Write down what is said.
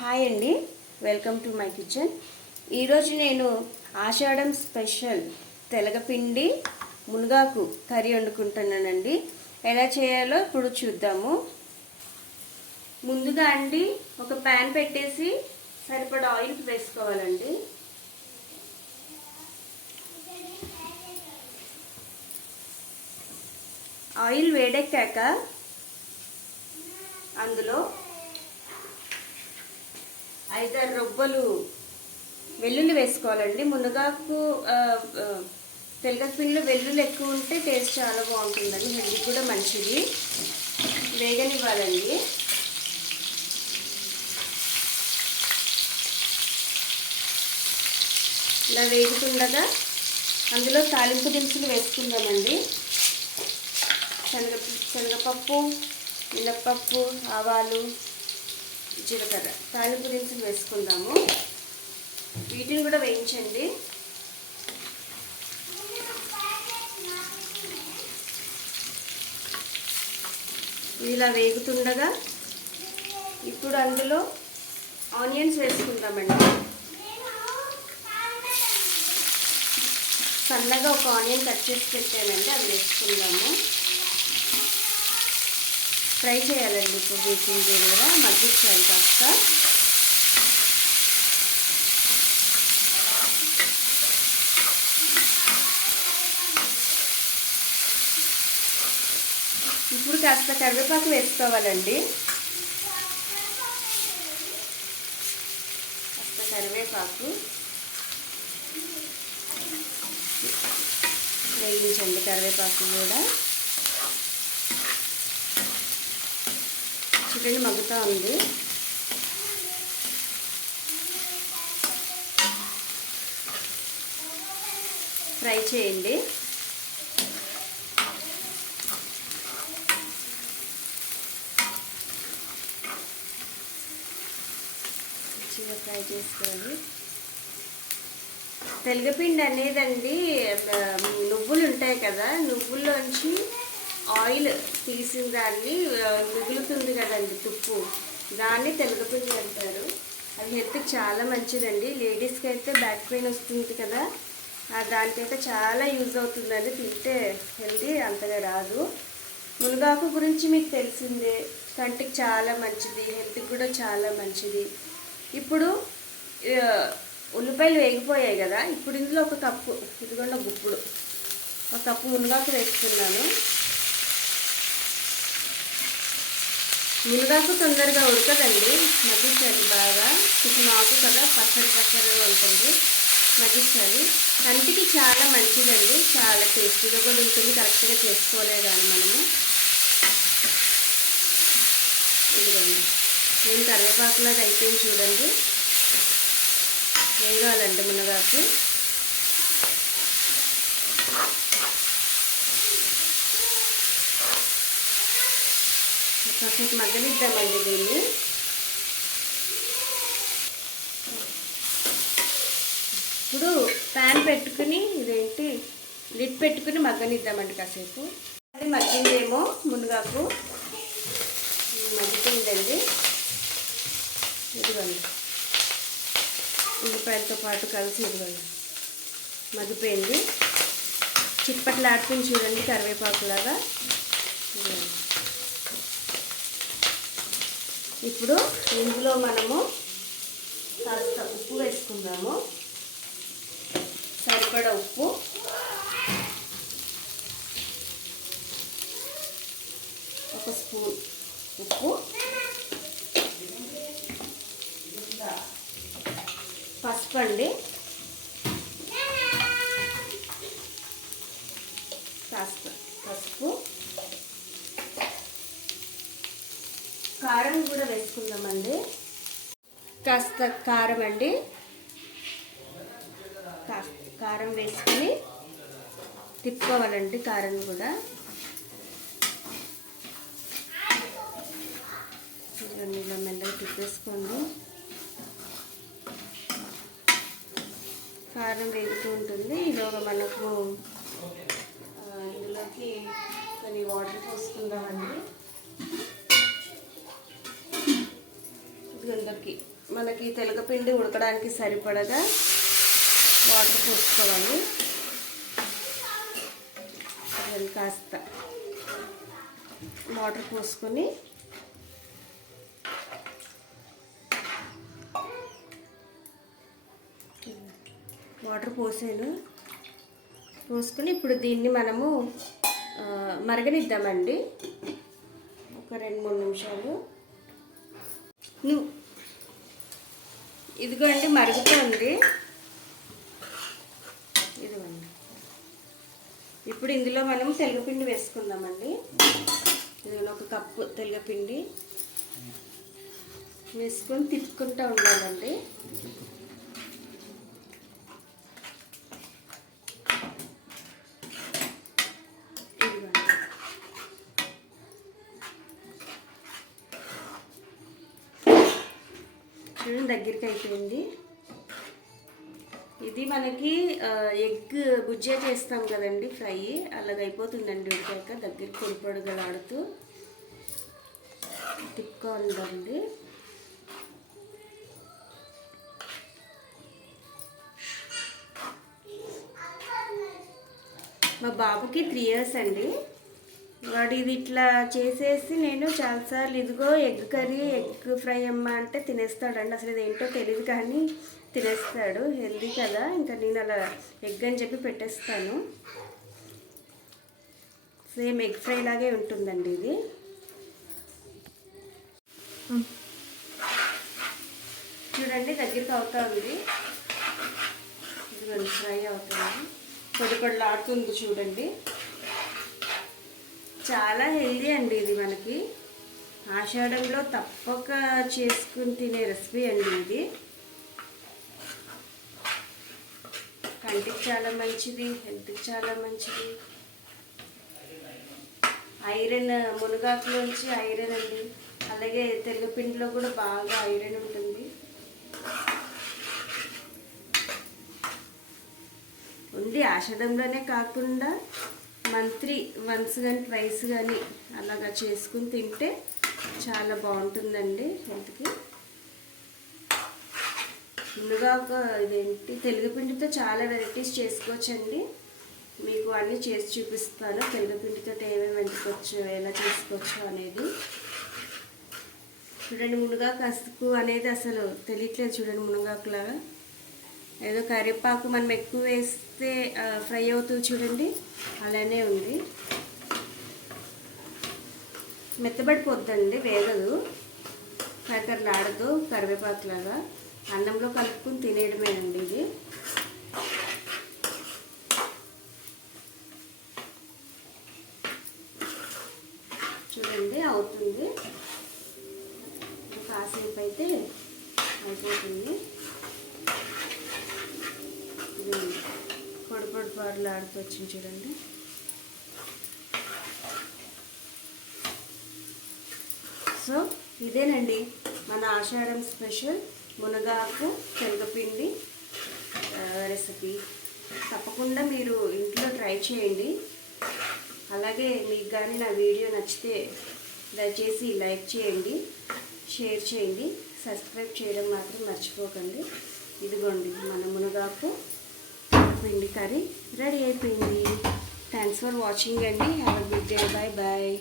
Hi అండి, welcome to my kitchen. ఈరోజు నేను ఆషాఢం స్పెషల్ తెలగపిండి మునగాకు కర్రీ వండుకుంటున్నానండి. ఎలా చేయాలో ఇప్పుడు చూద్దాము. ముందుగా అండి ఒక ప్యాన్ పెట్టేసి సరిపడా ఆయిల్ వేసుకోవాలండి. ఆయిల్ వేడెక్కాక అందులో 5-6 రొబ్బలు వెల్లుల్లి వేసుకోవాలండి. మునగాకు తెలగపిండిలో వెల్లుల్లి ఎక్కువ ఉంటే టేస్ట్ చాలా బాగుంటుందండి, హెల్త్ కూడా మంచిది. వేగనివ్వాలండి. ఇలా వేగుతుండగా అందులో తాలింపు దినుసులు వేసుకుందామండి. శనగపప్పు, మినప్పప్పు, ఆవాలు, జీలకర్ర, తాలింపు దినుసులు వేసుకుందాము. వీటిని కూడా వేయించండి. ఇలా వేగుతుండగా ఇప్పుడు అందులో ఆనియన్స్ వేసుకుందామండి. సన్నగా ఒక ఆనియన్ కట్ చేసి పెట్టానండి, అది వేసుకుందాము. ఫ్రై చేయాలండి. ఇప్పుడు వీటిని కూడా మగ్గించాలి కాస్త. ఇప్పుడు కాస్త కరివేపాకు వేసుకోవాలండి. కాస్త కరివేపాకు వేయించండి. కరివేపాకు కూడా చూడండి మగ్గుతూ ఉంది. ఫ్రై చేయండి. మంచిగా ఫ్రై చేసుకోవాలి. తెలగపిండి అనేదండి నువ్వులు ఉంటాయి కదా, నువ్వుల్లోంచి ఆయిల్ తీసిన దాన్ని మిగులుతుంది కదండి, తుప్పు, దాన్ని తెలగపిండి అంటారు. అది హెల్త్కి చాలా మంచిదండి. లేడీస్కి అయితే బ్యాక్ పెయిన్ వస్తుంది కదా, దానికైతే చాలా యూజ్ అవుతుందండి. తింటే హెల్తీ అంతగా రాదు. మునగాకు గురించి మీకు తెలిసిందే, కంటికి చాలా మంచిది, హెల్త్కి కూడా చాలా మంచిది. ఇప్పుడు ఉల్లిపాయలు వేగిపోయాయి కదా, ఇప్పుడు ఇందులో ఒక కప్పు, ఇదిగోండి గుప్పుడు, ఒక కప్పు మునగాకు వేస్తున్నాను. మునగాకు తొందరగా ఉడకదండి, మగ్గించాలి బాగా. చికెన్ ఆకు కదా, పచ్చడిగా ఉంటుంది, మగ్గించాలి. కంటికి చాలా మంచిదండి, చాలా టేస్టీగా కూడా ఉంటుంది. కరెక్ట్గా చేసుకోలే కానీ మనము. ఇదిగోండి నేను కరివేపాకులాగా అయిపోయింది చూడండి. వేగాలండి మునగాకు. కాసేపు మగ్గనిద్దామండి దీన్ని. ఇప్పుడు ప్యాన్ పెట్టుకుని లిడ్ పెట్టుకుని మగ్గనిద్దామండి కాసేపు. అది మగ్గిందేమో మునగాకు, మగ్గిపోయిందండి. ఇదిగోండి ఉల్లిపాయలతో పాటు కలిసి ఇదిగోండి మగ్గిపోయింది. చిప్పట్లు ఆడుకుని చూడండి కరివేపాకులాగా. ఇప్పుడు ఇందులో మనము కాస్త ఉప్పు వేసుకుందాము. సరిపడా ఉప్పు, ఒక స్పూన్ ఉప్పు, పసుపు అండి, కాస్త పసుపు, కారం కూడా వేసుకుందామండి. కాస్త కారం అండి, కారం వేసుకుని తిప్పుకోవాలండి. కారం కూడా ఇలా మెల్లగా తిప్పేసుకోండి. కారం వేగుతూ ఉంటుంది. ఈలోగా మనకు ఇందులోకి కొన్ని వాటర్ పోసుకుందామండి. గందకి మనకి తెలగపిండి ఉడకడానికి సరిపడగా వాటర్ పోసుకోవాలి. కాస్త వాటర్ పోసుకొని పోసుకొని ఇప్పుడు దీన్ని మనము మరగనిద్దామండి ఒక 2-3 నిమిషాలు. ఇదిగో అండి మరుగుతుంది. ఇదిగోండి. ఇప్పుడు ఇందులో మనం తెలగపిండి వేసుకుందామండి. ఇదిగో 1 కప్పు తెలగపిండి వేసుకొని తిప్పుకుంటూ ఉండాలండి. దగ్గరికి అయిపోయింది. ఇది మనకి ఎగ్ బుజ్జా చేస్తాం కదండి ఫ్రై, అలాగైపోతుందండి. ఉడికాక దగ్గరికి పొడిపొడిగలాడుతూ తిప్పుకోవాలండి. మా బాబుకి 3 years అండి. వాడు ఇది ఇట్లా చేసేసి నేను చాలాసార్లు ఇదిగో ఎగ్ కర్రీ ఎగ్ ఫ్రై అమ్మ అంటే తినేస్తాడండి. అసలు ఇదేంటో తెలియదు కానీ తినేస్తాడు. హెల్దీ కదా, ఇంకా నేను అలా ఎగ్ అని చెప్పి పెట్టేస్తాను. సేమ్ ఎగ్ ఫ్రై లాగే ఉంటుందండి ఇది. చూడండి దగ్గరికి అవుతా ఉంది. ఇది ఫ్రై అవుతుంది, పొడిపొడిలాడుతుంది చూడండి. చాలా హెల్దీ అండి ఇది. మనకి ఆషాఢంలో తప్పక చేసుకుని తినే రెసిపీ అండి ఇది. కంటికి చాలా మంచిది, హెల్త్కి చాలా మంచిది. ఐరన్, మునగాకులోంచి ఐరన్ అండి. అలాగే తెలగపిండిలో కూడా బాగా ఐరన్ ఉంటుంది. ఓన్లీ ఆషాఢంలోనే కాకుండా మంత్లీ వన్స్ కానీ ట్వైస్ కానీ అలాగా చేసుకుని తింటే చాలా బాగుంటుందండి హెల్త్కి. ముందుగా ఇదేంటి తెలగపిండితో చాలా వెరైటీస్ చేసుకోవచ్చండి. మీకు అన్నీ చేసి చూపిస్తాను. తెలగపిండితో ఏమేమి వండుకోవచ్చు, ఎలా చేసుకోవచ్చు అనేది. చూడండి మునగాకు అసుకు అనేది అసలు తెలియట్లేదు. చూడండి మునగాకులాగా ఏదో కరివేపాకు మనం ఎక్కువ వేస్తే ఫ్రై అవుతుంది చూడండి, అలానే ఉంది. మెత్తబడిపోద్దండి, వేగదు, కరకరలాడదు. కరివేపాకులాగా అన్నంలో కలుపుకుని తినేయడమేనండి ఇది. చూడండి అవుతుంది, కాసేపు అయితే అయిపోతుంది. పొడి పాటలు ఆడుతూ వచ్చింది చూడండి. సో ఇదేనండి మన ఆషాఢం స్పెషల్ మునగాకు తెలగపిండి రెసిపీ. తప్పకుండా మీరు ఇంట్లో ట్రై చేయండి. అలాగే మీకు కానీ నా వీడియో నచ్చితే దయచేసి లైక్ చేయండి, షేర్ చేయండి, సబ్స్క్రైబ్ చేయడం మాత్రం మర్చిపోకండి. ఇదిగోండి మన మునగాకు పిండి కర్రీ రెడీ అయిపోయింది. థ్యాంక్స్ ఫర్ వాచింగ్ అండి. Have a good day. Bye bye.